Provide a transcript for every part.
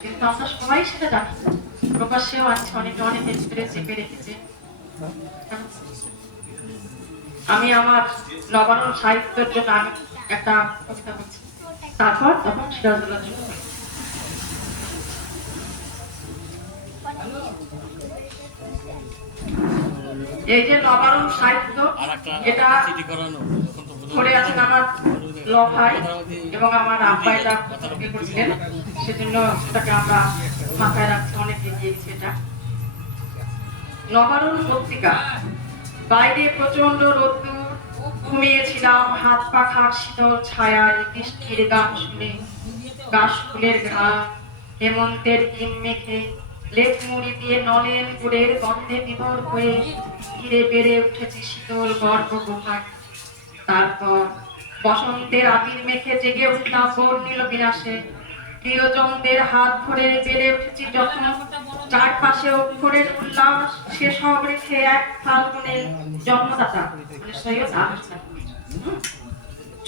কিন্তু আমরা সবাই সেটা জানি না। প্রকাশ্যেও আছে অনেকে অনেক করে চেপে রেখেছে। আমি আমার নবান্ন সাহিত্যের জন্য আমি একটা কবিতা বলছি, তারপর তখন সিরাজুল্লাহ জন্য এই যে নবান্ন সাহিত্য, এটা ধরে আছেন আমার ভাই এবং আমার আব্বা এটা করেছিলেন, সেজন্য সেটাকে আমরা মাথায় রাখছি, অনেক এগিয়ে গেছে এটা। নবারুণ পত্রিকা। বাইরে প্রচন্ড রোদ্দুর, ঘুমিয়েছিলাম হাত পাখার শীতল ছায়ায়, বৃষ্টির গান শুনে, গাছ ফুলের ঘ্রাণ, হেমন্তের ডিম মেখে, লেপ মুড়ি দিয়ে নলেন গুড়ের গন্ধে বিভোর হয়ে ঘিরে বেড়ে উঠেছি শীতল গর্ভ গুহায়। তারপর বসন্তের আবির মেখে জেগে উঠলাম বর্ণিল বিনাশে, প্রিয়জনদের হাত ধরে বেড়ে উঠেছি যখন, চারপাশে অক্ষরের উল্লাস, সে সব রেখে এক ফাল্গুনে জন্মদাতা মানে সৈয়দ আহসান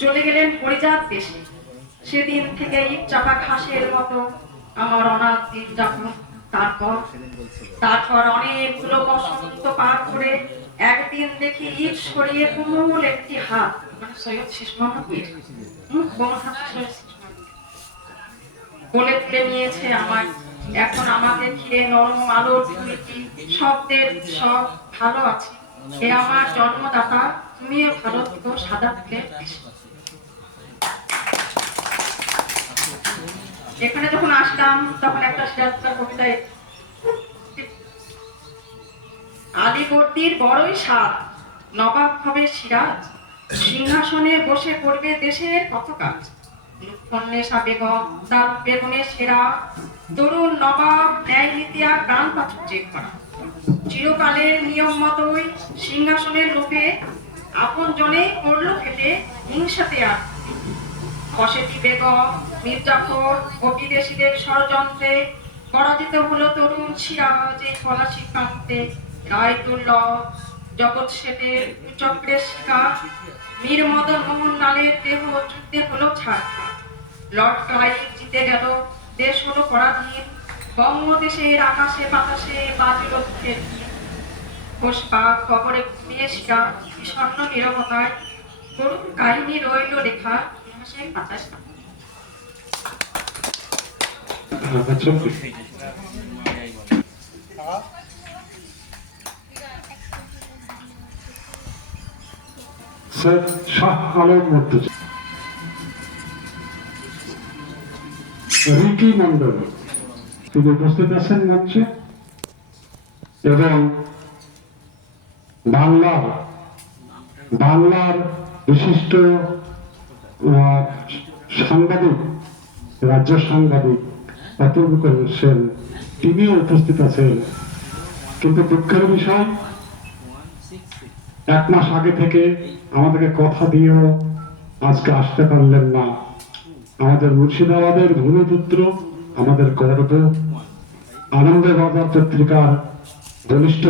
চলে গেলেন পরিজাত দেশে। সেদিন থেকে ইট চাপা ঘাসের মতো আমার অনাথ দিন যাপন। তারপর অনেকগুলো বসন্ত পার করে একদিন দেখি ইট সরিয়ে কোমল একটি হাত, মানে সৈয়দ শেষ মোহাম্মদ কোলে তুলে নিয়েছে আমার। এখন আমাকে ঘিরে নরম আলোর প্রীতি, শব্দের সব ভালো আছে, এ আমার জন্মদাতা, তুমিও ভালো থেকো সাদা ফুলের দেশে। এখানে যখন আসলাম তখন একটা সিরাজুল্লাহ কবিতায়, আলীবর্দীর বড়ই স্বাদ, নবাব হবে সিরাজ, সিংহাসনে বসে করবে দেশের কত কাজ। লুৎফুন্নেসা বেগম তার বেগুনের সেরা, তরুণ নবাব ন্যায় নীতি আর প্রাণ প্রাচুর্যে করা। চিরকালের নিয়ম মতোই সিংহাসনের লোভে আপন জনে করলো ফেটে হিংসাতে আর খসেটি বেগম, মির্জাফর ও বিদেশিদের ষড়যন্ত্রে পরাজিত হলো তরুণ সিরাজ এই পলাশি প্রান্তে। রায়তুল্লাহ জগৎ শেঠের চক্রের শিকার, মীর মদন মোহন লালের দেহ যুদ্ধে হলো ছাড়। লর্ড ক্লাইভ জিতে গেল, দেশ হলো পরাধীন, বঙ্গদেশের আকাশে বাতাসে বাজিল দুঃখের ঘোষপাক কবরে ঘুমিয়ে শিরা বিষণ্ণ নীরবতায়, করুণ কাহিনী রইল লেখা ইতিহাসের পাতায়। শাহ আলম মুর্তজা, রিকি মন্ডল তিনি উপস্থিত আছেন মঞ্চে, এবং বাংলার বিশিষ্ট সাংবাদিক, রাজ্য সাংবাদিক অপূর্ব সেন তিনিও উপস্থিত আছেন। কিন্তু দুঃখের বিষয়, 1 মাস আগে থেকে আমাদেরকে কথা দিয়েও আজকে আসতে পারলেন না। আমাদের মুর্শিদাবাদের ভূমিপুত্র, আমাদের গর্ব, আনন্দের বাজার পত্রিকার বলিষ্ঠ